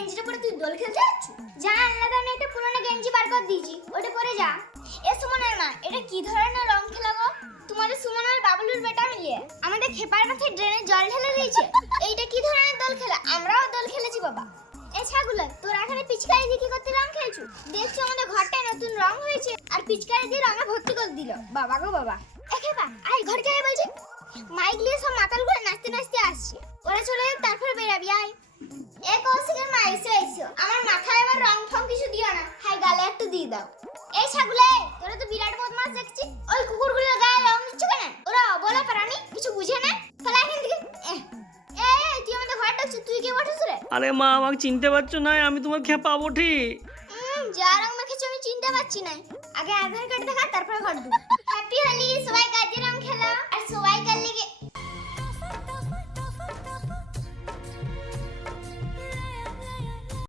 গেঞ্জিটা পরে তুই দোল খেলতে যাচ্ছ? যা আনলা আমি একটা পুরনো গেঞ্জি বার করে দিয়েছি ওটা পরে যা। এ সুমনের মা এটা কি ধরনের রং খেলা গো? তোমাদের সুমন আর বাবলুর বেটা মিলিয়ে আমাদের খেপার মাথায় ড্রেনে জল ঢেলে দিয়েছে। এইটা কি ধরনের দোল খেলা? আমরাও দোল খেলেছি বাবা। এ ছাগুলো তোর এখানে পিচকারি দিয়ে কি করতে রং খেলছু? দেখছ আমাদের ঘরটায় নতুন রং হয়েছে আর পিচকারি দিয়ে রঙে ভর্তি করে দিল। বাবা গো বাবা। এ খেপা আয় ঘর কে বলছে। মাইক নিয়ে সব মাতাল করে নাচতে নাচতে আসছে। ওরা চলে তারপর বেরাবি আয়। এ কৌশিকের মা এসো এসো। আমার মাথায় এবার রং ফং কিছু দিও না। হাই গালে একটু দিয়ে দাও। এই ছাগুলে তোরা তো বিরাট বদমাস দেখছি। ওই কুকুরগুলোর গায়ে রং দিচ্ছ কেন? ওরা অবলা প্রাণী কিছু বুঝে না। তাহলে এখান থেকে তুই আমাদের ঘর ডাকছিস তুই কে বসেছ রে? আরে মা আমাকে চিনতে পারছ না আমি তোমার খেপা বঠি হুম যা রং মেখেছো আমি চিনতে পারছি না। আগে আধার কার্ড দেখা তারপরে ঘর ঢুক।